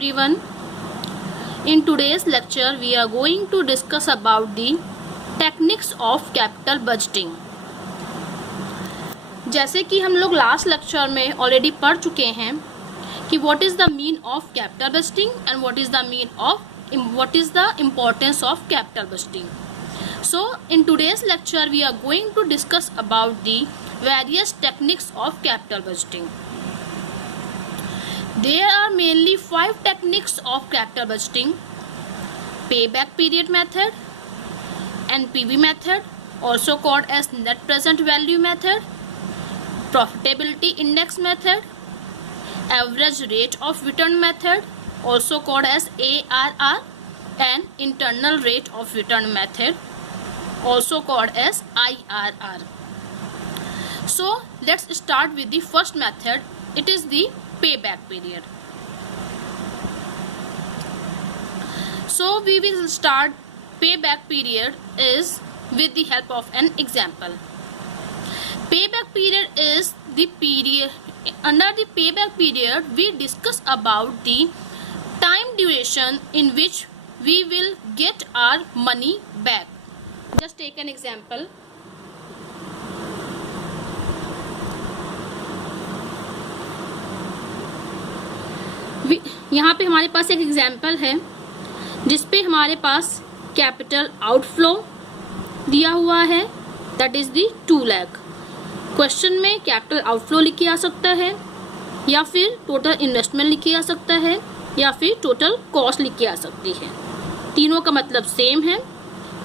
everyone. In today's lecture we are going to discuss about the techniques of capital budgeting. जैसे कि हम लोग last lecture में already पढ़ चुके हैं कि what is the mean of capital budgeting and what is the importance of capital budgeting. So in today's lecture we are going to discuss about the various techniques of capital budgeting. There are mainly 5 techniques of capital budgeting: payback period method, NPV method, also called as net present value method, profitability index method, average rate of return method, also called as ARR, and internal rate of return method, also called as IRR. So let's start with the first method. It is the payback period. So we will start payback period is with the help of an example. Payback period is the period. Under the payback period we discuss about the time duration in which we will get our money back. Just take an example. यहाँ पे हमारे पास एक example है जिसपे हमारे पास capital outflow दिया हुआ है, that is the 2 lakh. Question में कैपिटल आउटफ्लो लिख के आ सकता है, या फिर टोटल इन्वेस्टमेंट लिख के आ सकता है, या फिर टोटल कॉस्ट लिख के आ सकती है। तीनों का मतलब सेम है।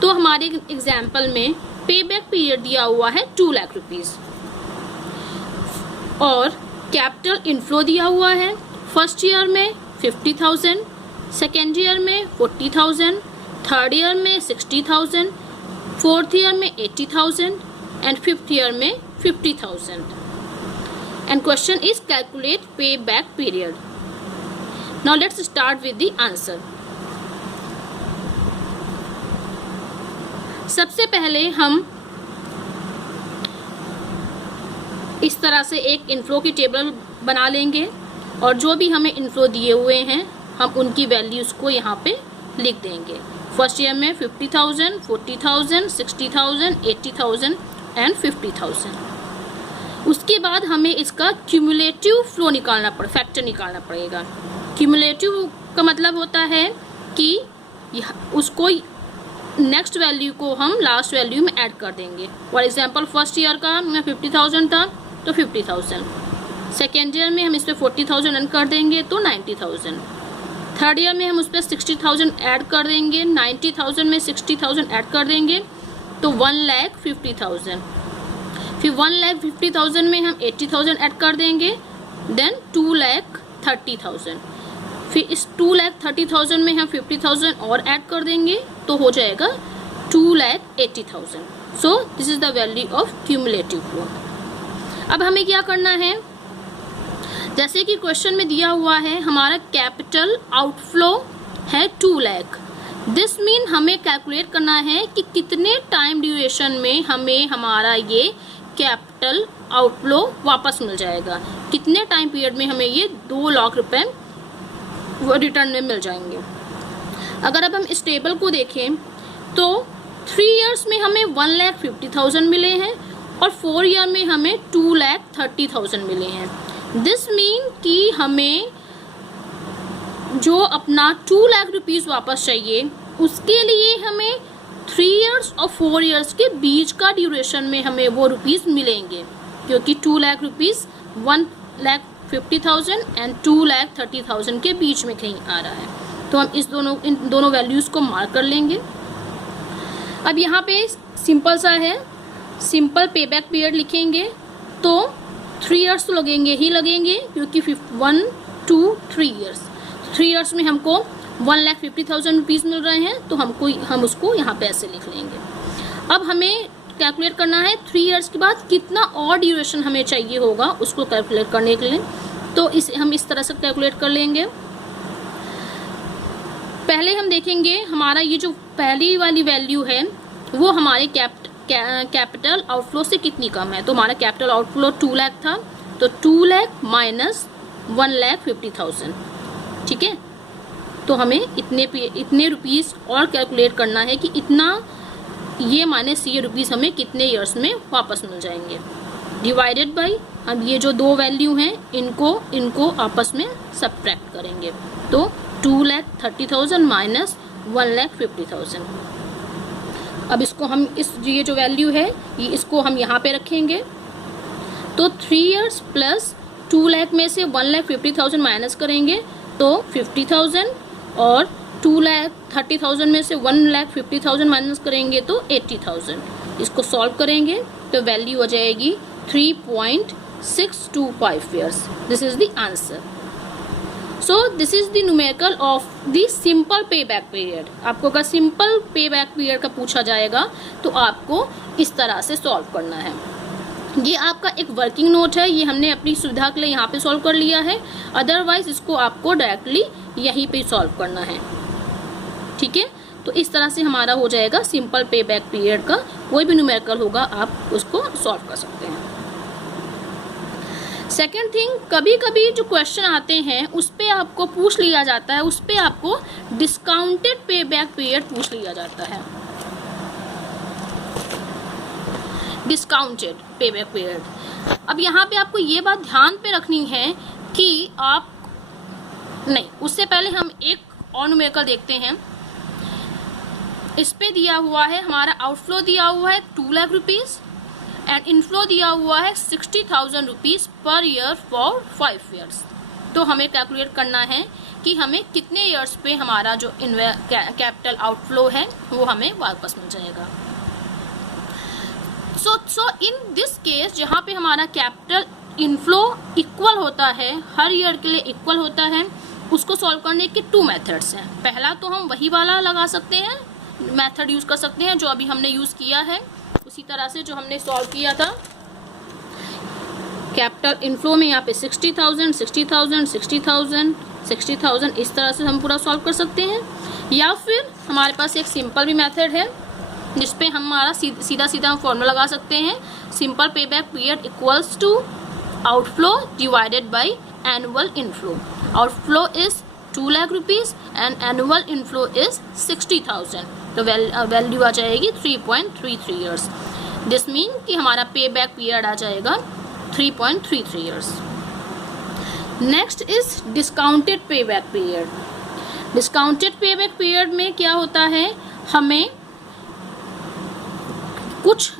तो हमारे एग्जाम्पल में पेबैक पीरियड दिया हुआ है 2 लाख रुपीज और कैपिटल इनफ्लो दिया हुआ है फर्स्ट ईयर में 50,000, सेकेंड ईयर में 40,000, थर्ड ईयर में 60,000, फोर्थ ईयर में 80,000 एंड फिफ्थ ईयर में 50,000. And question is calculate payback period. Now let's start with the answer. सबसे पहले हम इस तरह से एक इनफ्लो की टेबल बना लेंगे और जो भी हमें इनफ्लो दिए हुए हैं हम उनकी वैल्यूज को यहाँ पे लिख देंगे। फर्स्ट ईयर में 50,000, 40,000, 60,000, 80,000 एंड 50,000। उसके बाद हमें इसका क्यूमुलेटिव फ्लो निकालना फैक्टर निकालना पड़ेगा। क्यूमुलेटिव का मतलब होता है कि उसको नेक्स्ट वैल्यू को हम लास्ट वैल्यू में ऐड कर देंगे। फॉर एग्जांपल फर्स्ट ईयर का 50,000 था तो 50,000, सेकेंड ईयर में हम इस पर 40,000 ऐड कर देंगे तो 90,000, थर्ड ईयर में हम उस पर 60,000 ऐड कर देंगे, 90,000 में 60,000 ऐड कर देंगे तो 1,50,000, फिर 1,50,000 में हम 80,000 ऐड कर देंगे, देन 2,30,000, फिर इस 2,30,000 में हम 50,000 और ऐड कर देंगे तो हो जाएगा 2,80,000. So this is the value of cumulative flow. अब हमें क्या करना है, जैसे कि क्वेश्चन में दिया हुआ है हमारा कैपिटल आउटफ्लो है 2 लाख. दिस मीन हमें कैलकुलेट करना है कि कितने टाइम ड्यूरेशन में हमें हमारा ये कैपिटल आउटफ्लो वापस मिल जाएगा, कितने टाइम पीरियड में हमें ये 2 लाख रुपए रिटर्न में मिल जाएंगे. अगर अब हम इस टेबल को देखें तो 3 इयर्स में हमें 1,50,000 मिले हैं और 4 ईयर में हमें 2,30,000 मिले हैं. दिस मीन कि हमें जो अपना 2 लाख रुपीज़ वापस चाहिए उसके लिए हमें 3 इयर्स और 4 इयर्स के बीच का ड्यूरेशन में हमें वो रुपीज़ मिलेंगे, क्योंकि 2 लाख रुपीज़ 1,50,000 एंड 2,30,000 के बीच में कहीं आ रहा है. तो हम इन दोनों वैल्यूज़ को मार्क कर लेंगे. अब यहाँ पे सिंपल सा है, सिंपल पेबैक पीरियड लिखेंगे तो 3 इयर्स तो लगेंगे ही लगेंगे, क्योंकि 1, 2, 3 इयर्स. 3 इयर्स में हमको 1,50,000 रुपीज़ मिल रहे हैं तो हम उसको यहाँ पे ऐसे लिख लेंगे. अब हमें कैलकुलेट करना है 3 इयर्स के बाद कितना और ड्यूरेशन हमें चाहिए होगा उसको कैलकुलेट करने के लिए. तो हम इस तरह से कैलकुलेट कर लेंगे. पहले हम देखेंगे हमारा ये जो पहली वाली वैल्यू है वो हमारे कैपिटल आउटफ्लो से कितनी कम है. तो हमारा कैपिटल आउटफ्लो 2 लाख था, तो 2 लाख माइनस 1,50,000, ठीक है. तो हमें इतने रुपीज़ और कैलकुलेट करना है कि इतना ये माइनस ये रुपीज़ हमें कितने ईयर्स में वापस मिल जाएंगे, डिवाइडेड बाई अब ये जो दो वैल्यू हैं इनको आपस में सब्ट्रैक्ट करेंगे, तो 2,30,000 माइनस 1,50,000। अब इसको हम ये जो वैल्यू है इसको हम यहाँ पे रखेंगे, तो 3 ईयर्स प्लस 2 लाख में से 1,50,000 माइनस करेंगे तो 50,000, और 2,30,000 में से 1,50,000 माइनस करेंगे तो 80,000। इसको सॉल्व करेंगे तो वैल्यू हो जाएगी 3.625 years. This is the answer. So this is the numerical of the simple pay back period. आपको अगर सिंपल पे बैक पीरियड का पूछा जाएगा तो आपको इस तरह से सॉल्व करना है। ये आपका एक वर्किंग नोट है, ये हमने अपनी सुविधा के लिए यहाँ पे सॉल्व कर लिया है, अदरवाइज इसको आपको डायरेक्टली यहीं पे सॉल्व करना है। ठीक है, तो इस तरह से हमारा हो जाएगा सिंपल पे बैक पीरियड का कोई भी न्यूमेरिकल होगा आप उसको सॉल्व कर सकते हैं। सेकेंड थिंग, कभी कभी जो क्वेश्चन आते हैं उस पे आपको पूछ लिया जाता है, उस पे आपको डिस्काउंटेड पे बैक पीरियड पूछ लिया जाता है। डिस्काउंटेड पे बैक पीरियड, अब यहाँ पे आपको ये बात ध्यान पे रखनी है कि आप नहीं, उससे पहले हम एक और न्यूमेरिकल देखते हैं। इस पे दिया हुआ है हमारा आउटफ्लो दिया हुआ है 2 लाख रुपीज एंड इनफ्लो दिया हुआ है 60,000 rupees per year for 5 years. तो हमें कैलकुलेट करना है कि हमें कितने ईयर्स पे हमारा जो कैपिटल आउटफ्लो है वो हमें वापस मिल जाएगा। सो इन दिस केस जहाँ पे हमारा कैपिटल इनफ्लो इक्वल होता है, हर ईयर के लिए इक्वल होता है, उसको सॉल्व करने के 2 मेथड्स हैं। पहला तो हम वही वाला लगा सकते हैं, मेथड यूज कर सकते हैं जो अभी हमने यूज किया है, उसी तरह से जो हमने सॉल्व किया था। कैपिटल इनफ्लो में यहाँ पे 60,000 60,000 60,000 60,000 इस तरह से हम पूरा सॉल्व कर सकते हैं, या फिर हमारे पास एक सिंपल भी मेथड है जिसपे हमारा सीधा सीधा हम फॉर्मूला लगा सकते हैं, simple pay back period equals to outflow divided by annual inflow. Outflow is 2 lakh rupees and annual inflow is 60,000, तो वैल्यू आ जाएगी 3.33 ईयर्स। दिस मीन कि हमारा पे बैक पीरियड आ जाएगा 3.33 years. Next is discounted pay back period. Discounted pay back period में क्या होता है, हमें कुछ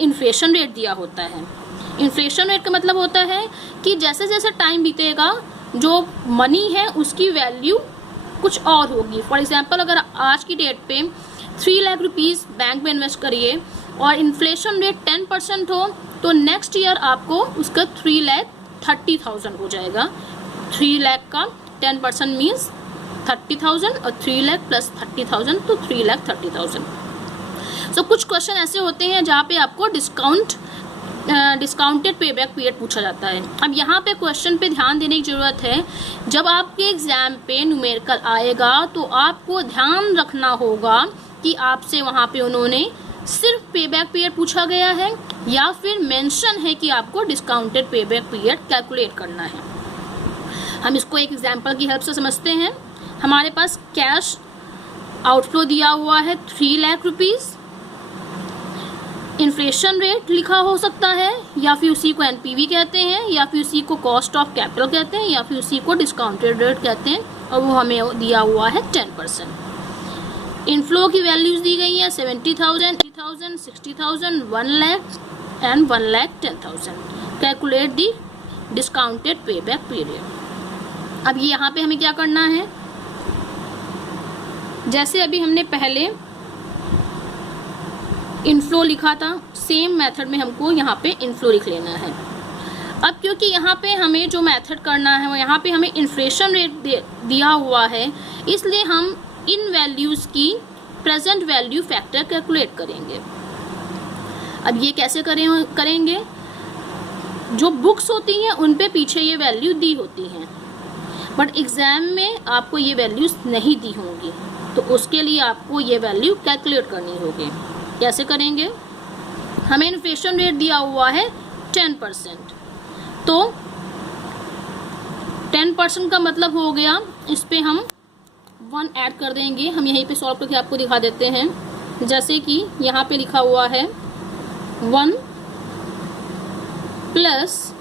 इन्फ्लेशन रेट दिया होता है। इन्फ्लेशन रेट का मतलब होता है कि जैसे जैसे टाइम बीतेगा जो मनी है उसकी वैल्यू कुछ और होगी। फॉर एग्जांपल अगर आज की डेट पे 3 लाख रुपीज़ बैंक में इन्वेस्ट करिए और इन्फ्लेशन रेट 10% हो तो नेक्स्ट ईयर आपको उसका 3,30,000 हो जाएगा। 3 लाख का 10% मीन्स 30,000 और 3 लाख प्लस 30,000 तो 3,30,000। सो कुछ क्वेश्चन ऐसे होते हैं जहाँ पे आपको डिस्काउंटेड पे बैक पीरियड पूछा जाता है। अब यहाँ पे क्वेश्चन पे ध्यान देने की ज़रूरत है, जब आपके एग्जाम पे न्यूमेरिकल आएगा तो आपको ध्यान रखना होगा कि आपसे वहाँ पे उन्होंने सिर्फ पे बैक पीरियड पूछा गया है या फिर मेंशन है कि आपको discounted pay back period calculate करना है। हम इसको एक एग्जाम्पल की हेल्प से समझते हैं। हमारे पास कैश आउटफ्लो दिया हुआ है 3 लाख रुपीज़, इन्फ्लेशन रेट लिखा हो सकता है या फिर उसी को एनपीवी कहते हैं या फिर उसी को कॉस्ट ऑफ कैपिटल कहते हैं या फिर उसी को डिस्काउंटेड रेट कहते हैं, और वो हमें दिया हुआ है 10%। इनफ्लो की वैल्यूज दी गई है 70,000 80,000 60,000 1 lakh and 1,10,000। Calculate the discounted pay back period. अब ये यहाँ पे हमें क्या करना है, जैसे अभी हमने पहले इनफ्लो लिखा था सेम मेथड में हमको यहाँ पे इनफ्लो लिख लेना है। अब क्योंकि यहाँ पे हमें जो मेथड करना है वो यहाँ पे हमें इन्फ्लेशन रेट दिया हुआ है, इसलिए हम इन वैल्यूज़ की प्रेजेंट वैल्यू फैक्टर कैलकुलेट करेंगे। अब ये कैसे करेंगे, जो बुक्स होती हैं उन पे पीछे ये वैल्यू दी होती हैं, बट एग्ज़ाम में आपको ये वैल्यूज़ नहीं दी होंगी, तो उसके लिए आपको ये वैल्यू कैलकुलेट करनी होगी। कैसे करेंगे, हमें इन्फ्लेशन रेट दिया हुआ है 10%, तो 10% का मतलब हो गया इस पे हम 1 ऐड कर देंगे। हम यहीं पे सॉल्व करके आपको दिखा देते हैं। जैसे कि यहाँ पे लिखा हुआ है 1 प्लस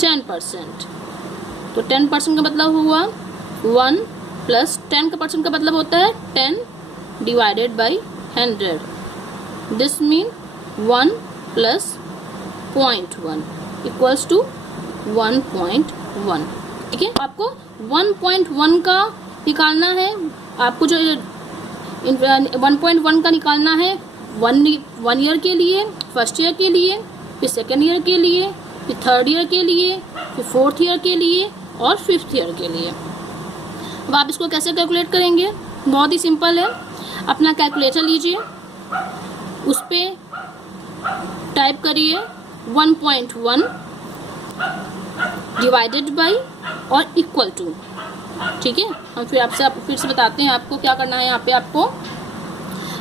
10%, तो 10% का मतलब हुआ 1 प्लस 10 का परसेंट का मतलब होता है 10 divided by 100। This mean 1 plus 0.1 equals to 1.1। ठीक है, आपको 1.1 का निकालना है। आपको जो 1.1 का निकालना है 1 ईयर के लिए, फर्स्ट ईयर के लिए, फिर सेकेंड ईयर के लिए, फिर थर्ड ईयर के लिए, फिर फोर्थ ईयर के लिए और फिफ्थ ईयर के लिए। अब आप इसको कैसे कैलकुलेट करेंगे? बहुत ही सिंपल है। अपना कैलकुलेटर लीजिए, उस पर टाइप करिए 1.1 डिवाइडेड बाई और इक्वल टू। ठीक है, हम फिर से बताते हैं आपको क्या करना है। यहाँ पे आपको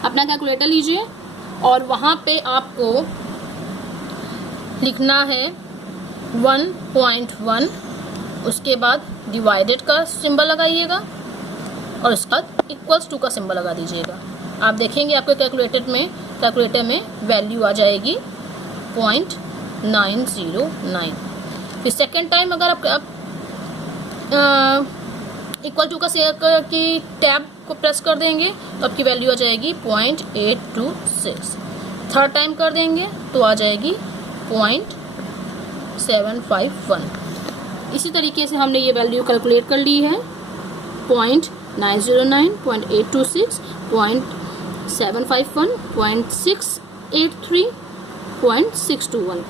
अपना कैलकुलेटर लीजिए और वहाँ पे आपको लिखना है 1.1, उसके बाद डिवाइडेड का सिंबल लगाइएगा और उसके बाद इक्वल्स टू का सिंबल लगा दीजिएगा। आप देखेंगे आपके कैलकुलेटर में वैल्यू आ जाएगी 0.909। फिर सेकेंड टाइम अगर आप इक्वल टू की टैब को प्रेस कर देंगे तो आपकी वैल्यू आ जाएगी 0.826। थर्ड टाइम कर देंगे तो आ जाएगी 0.751। इसी तरीके से हमने ये वैल्यू कैलकुलेट कर ली है 0.909, 0.826, 0.751, 0.683, 0.621।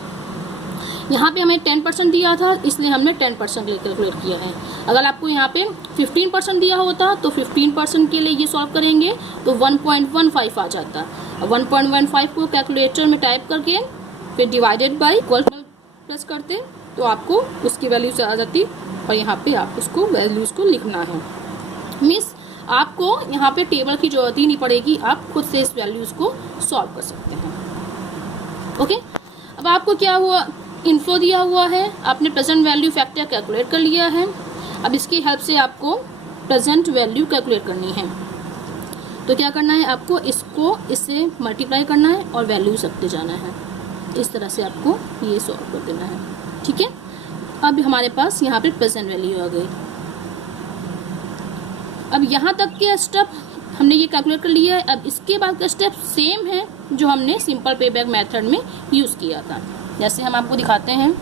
यहाँ पे हमें 10% दिया था, इसलिए हमने 10% के लिए कैलकुलेट किया है। अगर आपको यहाँ पे 15% दिया होता तो 15% के लिए ये सॉल्व करेंगे तो 1.15 आ जाता। 1.15 को कैलकुलेटर में टाइप करके फिर डिवाइडेड बाई इक्वल प्लस करते तो आपको उसकी वैल्यूज आ जाती और यहाँ पे आप उसको वैल्यूज को लिखना है। मीन्स आपको यहाँ पे टेबल की जरूरत ही नहीं पड़ेगी, आप खुद से इस वैल्यूज को सॉल्व कर सकते हैं। ओके, अब आपको क्या हुआ, इन्फ्लो दिया हुआ है, आपने प्रेजेंट वैल्यू फैक्टर कैलकुलेट कर लिया है। अब इसकी हेल्प से आपको प्रेजेंट वैल्यू कैलकुलेट करनी है। तो क्या करना है, आपको इससे मल्टीप्लाई करना है और वैल्यू रखते जाना है। इस तरह से आपको ये सॉल्व कर देना है। ठीक है, अब हमारे पास यहाँ पे प्रेजेंट वैल्यू आ गई। अब यहाँ तक के स्टेप हमने ये कैलकुलेट कर लिया है। अब इसके बाद का स्टेप सेम है जो हमने सिंपल पेबैक मेथड में यूज़ किया था। जैसे हम आपको दिखाते हैं,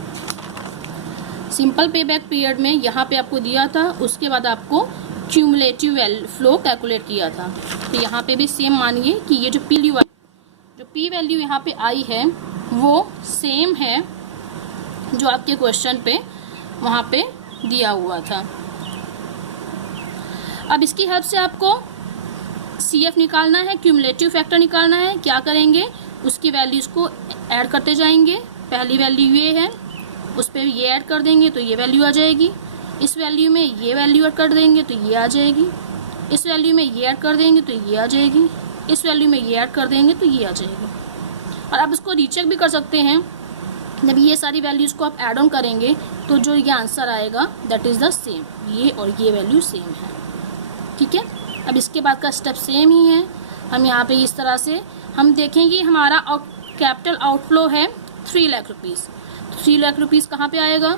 सिंपल पेबैक पीरियड में यहाँ पे आपको दिया था, उसके बाद आपको क्यूमुलेटिव फ्लो कैलकुलेट किया था। तो यहाँ पे भी सेम मानिए कि ये जो पी वैल्यू यहाँ पे आई है वो सेम है जो आपके क्वेश्चन पे वहाँ पे दिया हुआ था। अब इसकी हेल्प से आपको CF निकालना है, क्यूमुलेटिव फैक्टर निकालना है। क्या करेंगे, उसकी वैल्यूज़ को ऐड करते जाएंगे। पहली वैल्यू ये है, उस पर ये ऐड कर देंगे तो ये वैल्यू आ जाएगी। इस वैल्यू में ये वैल्यू ऐड कर देंगे तो ये आ जाएगी। इस वैल्यू में ये ऐड कर देंगे तो ये आ जाएगी। इस वैल्यू में ये ऐड कर देंगे तो ये आ जाएगी। और आप इसको रीचेक भी कर सकते हैं, जब ये सारी वैल्यूज़ को आप ऐड ऑन करेंगे तो जो ये आंसर आएगा दैट इज़ द सेम, ये और ये वैल्यू सेम है। ठीक है, अब इसके बाद का स्टेप सेम ही है। हम यहाँ पे इस तरह से हम देखेंगे हमारा कैपिटल आउटफ्लो है 3 लाख रुपीज़। 3 लाख रुपीज़ कहाँ पे आएगा,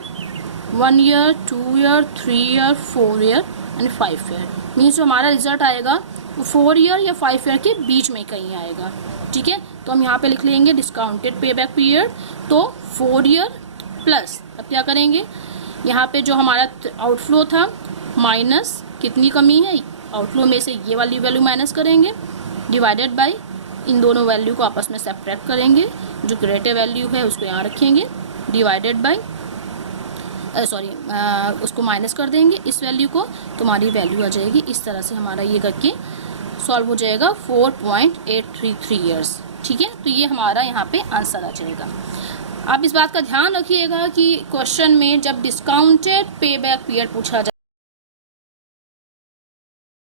1 year, 2 year, 3 year, 4 year and 5 year. Means जो हमारा रिजल्ट आएगा वो 4 ईयर या 5 ईयर के बीच में कहीं आएगा। ठीक है, तो हम यहाँ पे लिख लेंगे डिस्काउंटेड पेबैक पीरियड, तो 4 ईयर प्लस, अब क्या करेंगे, यहाँ पे जो हमारा आउटफ्लो था माइनस कितनी कमी है, आउटफ्लो में से ये वाली वैल्यू माइनस करेंगे, डिवाइडेड बाय इन दोनों वैल्यू को आपस में सेपरेट करेंगे, जो क्रिएटिव वैल्यू है उसको यहाँ रखेंगे, डिवाइडेड बाय उसको माइनस कर देंगे इस वैल्यू को, तो हमारी वैल्यू आ जाएगी। इस तरह से हमारा ये करके सॉल्व हो जाएगा 4.833 ईयर्स। ठीक है, तो ये हमारा यहाँ पे आंसर आ जाएगा। आप इस बात का ध्यान रखिएगा कि क्वेश्चन में जब डिस्काउंटेड पेबैक पीरियड पूछा जाए